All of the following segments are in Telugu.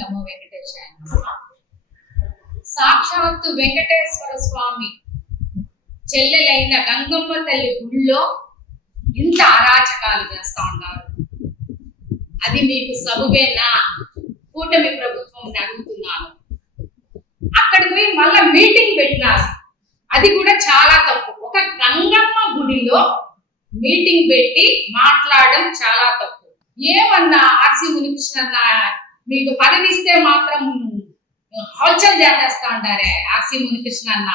నమో వెంకటేశాయ. సాక్షాత్తు వెంకటేశ్వర స్వామి చెల్లెలైన గంగమ్మ తల్లి గుళ్ళో ఇంత అరాచకాలు చేస్తా ఉన్నారు. అది మీకు సబుబేనా? కూటమి ప్రభుత్వం అడుగుతున్నాను. అక్కడ పోయి మళ్ళా మీటింగ్ పెట్టినారు. అది కూడా చాలా తప్పు. ఒక గంగమ్మ గుడిలో మీటింగ్ పెట్టి మాట్లాడడం చాలా తప్పు. ఏమన్నా ఆర్సి మునికృష్ణ మీకు పదవి ఇస్తే మాత్రం హల్చల్ చేసేస్తా ఉంటారే ఆర్సి మునికృష్ణ అన్న,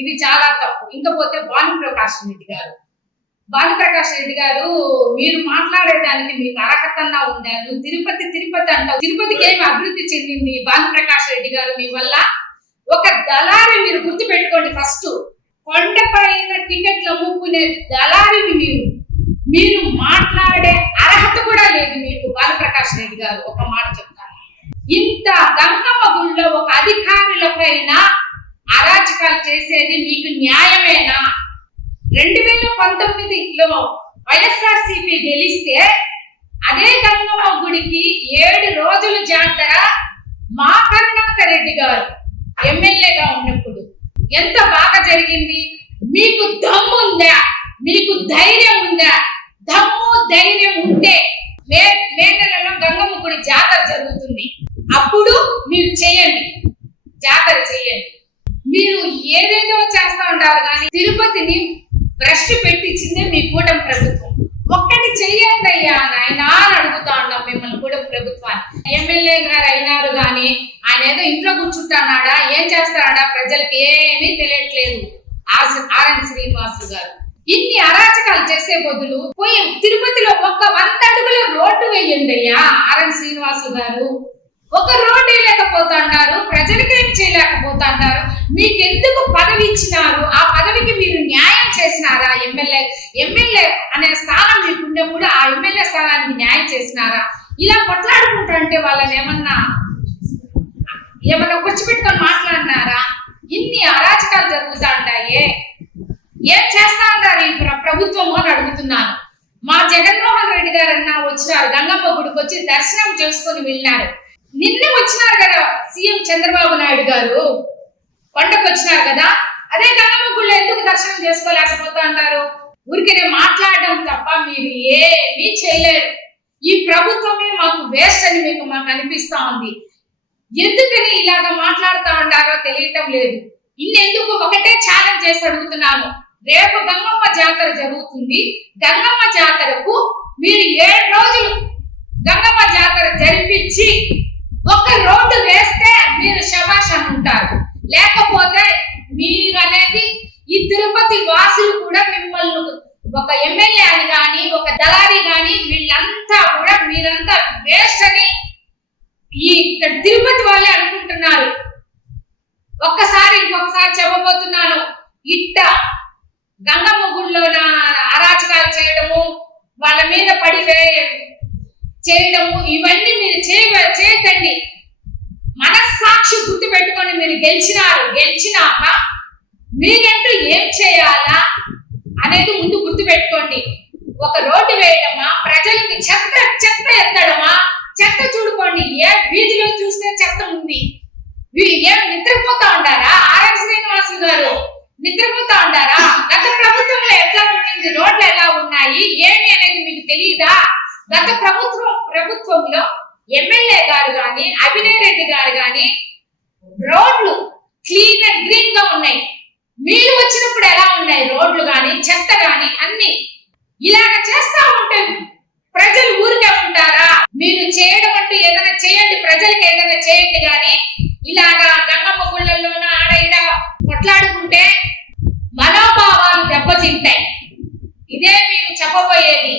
ఇది చాలా తప్పు. ఇంకపోతే భానుప్రకాష్ రెడ్డి గారు మీరు మాట్లాడేదానికి మీకు అర్హతన్నా ఉందా? నువ్వు తిరుపతి అంటావు. తిరుపతికి ఏమి అభివృద్ధి చెందింది భానుప్రకాష్ రెడ్డి గారు మీ వల్ల? ఒక దళారి మీరు గుర్తు పెట్టుకోండి. ఫస్ట్ కొండపైన టికెట్లు అమ్ముకునే దళారివి మీరు మాట్లాడే అర్హత కూడా లేదు మీకు భానుప్రకాష్ రెడ్డి గారు. ఒక మాట చెప్తాను, ఇంత గంగమ్మ గుళ్ళో ఒక అధికారుల పైన అరాచకాలు చేసేది మీకు న్యాయమేనా? 2019లో వైఎస్ఆర్సీపీ గెలిస్తే అదే గంగమ్మ గుడికి 7 రోజుల జాతర మా కరుణాకర్ రెడ్డి గారు ఎమ్మెల్యేగా ఉన్నప్పుడు ఎంత బాగా జరిగింది. మీకు దమ్ము ఉందా? మీకు ధైర్యం ఉందా? దమ్ము ధైర్యం ఉంటే మే నెలలో గంగమ్మ గుడి జాతర జరుగుతుంది, అప్పుడు మీరు చేయండి, జాతర చేయండి. మీరు ఏదేదో చేస్తా ఉంటారు కానీ తిరుపతిని భ్రష్టు పెట్టించిందే మీ కూటమి ప్రభుత్వం. ఒక్కటి చెయ్యండి అయ్యా నాయనా అని అడుగుతా ఉన్నాం మిమ్మల్ని కూటమి ప్రభుత్వాన్ని. ఎమ్మెల్యే గారు అయినారు కానీ ఆయన ఏదో ఇంట్లో కూర్చుంటాడా, ఏం చేస్తాడా ప్రజలకి ఏమీ తెలియట్లేదు. ఆర్ఎన్ శ్రీనివాస్ గారు ఇన్ని అరాచకాలు చేసే బదులు పోయి తిరుపతిలో ఒక 100 అడుగుల రోడ్డు వేయండి అయ్యా. ఆర్ఎన్ శ్రీనివాస్ గారు ఒక రోడ్డు వేయలేకపోతున్నారు, ప్రజలకి ఏం చేయలేకపోతున్నారు. మీకెందుకు పదవి ఇచ్చినారు? ఆ పదవికి మీరు న్యాయం చేసినారా? ఎమ్మెల్యే అనే స్థానం మీకు ఉన్నప్పుడు ఆ ఎమ్మెల్యే స్థానానికి న్యాయం చేసినారా? ఇలా కొట్లాడుకుంటుంటే వాళ్ళని ఏమన్నా కూర్చోబెట్టుకొని మాట్లాడినారా? ఇన్ని అరాచకాలు జరుగుతా ఉంటాయే, ఏం చేస్తా ఉంటారు ఈ ప్రభుత్వము అని అడుగుతున్నాను. మా జగన్మోహన్ రెడ్డి గారు వచ్చినారు, గంగమ్మ గుడికి వచ్చి దర్శనం చేసుకొని వెళ్ళినారు. నిన్న వచ్చినారు కదా సీఎం చంద్రబాబు నాయుడు గారు, కొండకు వచ్చినారు కదా. అదే గంగమ్మ గుడిలో ఎందుకు దర్శనం చేసుకోలేకపోతా అంటారు? ఊరికే మాట్లాడడం తప్ప మీరు ఏమీ చేయలేరు. ఈ ప్రభుత్వమే మాకు వేస్ట్ అని మాకు అనిపిస్తా ఉంది. ఎందుకని ఇలాగ మాట్లాడుతూ ఉంటారో తెలియటం లేదు. ఇన్నెందుకు ఒకటే ఛాలెంజ్ చేసి అడుగుతున్నాను. రేపు గంగమ్మ జాతర జరుగుతుంది. గంగమ్మ జాతరకు మీరు 7 రోజులు గంగమ్మ జాతర జరిపించి ఒక రోడ్డు వేస్తే మీరు శభాష్ అని ఉంటారు. లేకపోతే మీరు అనేది ఈ తిరుపతి వాసులు కూడా మిమ్మల్ని ఒక ఎమ్మెల్యే అని కానీ ఒక దళారి కానీ వీళ్ళంతా కూడా మీరంతా వేస్ట్ అని ఇక్కడ తిరుపతి వాళ్ళే అనుకుంటున్నారు. ఇంకొకసారి చెప్పబోతున్నాను. ఇట్ట గంగమ్మ గుడిలో అరాచకాలు చేయడము, వాళ్ళ మీద పడి చేయడము, ఇవన్నీ మీరు చేయకండి. మనస్సాక్షి గుర్తు పెట్టుకొని మీరు గెలిచినాక మీరంటూ ఏం చేయాలా అనేది ముందు గుర్తు పెట్టుకోండి. ఒక రోడ్డు వేయడమా, ప్రజలకి చెత్త ఎత్తడమా? చెత్త చూడుకోండి, ఏ వీధిలో చూస్తే చెత్త ఉంది. ఏం నిద్రపోతా ఉండారా? ఆర్ఎన్ శ్రీనివాస్ గారు నిద్రపోతా ఉండారా? గత ప్రభుత్వంలో ఎట్లా ఉండింది, రోడ్లు ఎలా ఉన్నాయి, ఏమి అనేది మీకు తెలియదా? గత ప్రభుత్వంలో ఎమ్మెల్యే గారు కానీ అభినయ్ రెడ్డి గారు కానీ రోడ్లు క్లీన్ అండ్ గ్రీన్ గా ఉన్నాయి. మీరు వచ్చినప్పుడు ఎలా ఉన్నాయి రోడ్లు కానీ చెత్త కానీ అన్ని? ఇలాగ చేస్తా ఉంటే ప్రజలు ఊరికే ఉంటారా? మీరు చేయడం అంటూ ఏదైనా చేయండి, ప్రజలకు ఏదైనా చేయండి. కానీ ఇలాగా గంగమ్మ గుళ్ళల్లోన ఆడ ఈడ కొట్లాడుకుంటే మనోభావాలు దెబ్బతింటాయి. ఇదే మీరు చెప్పబోయేది.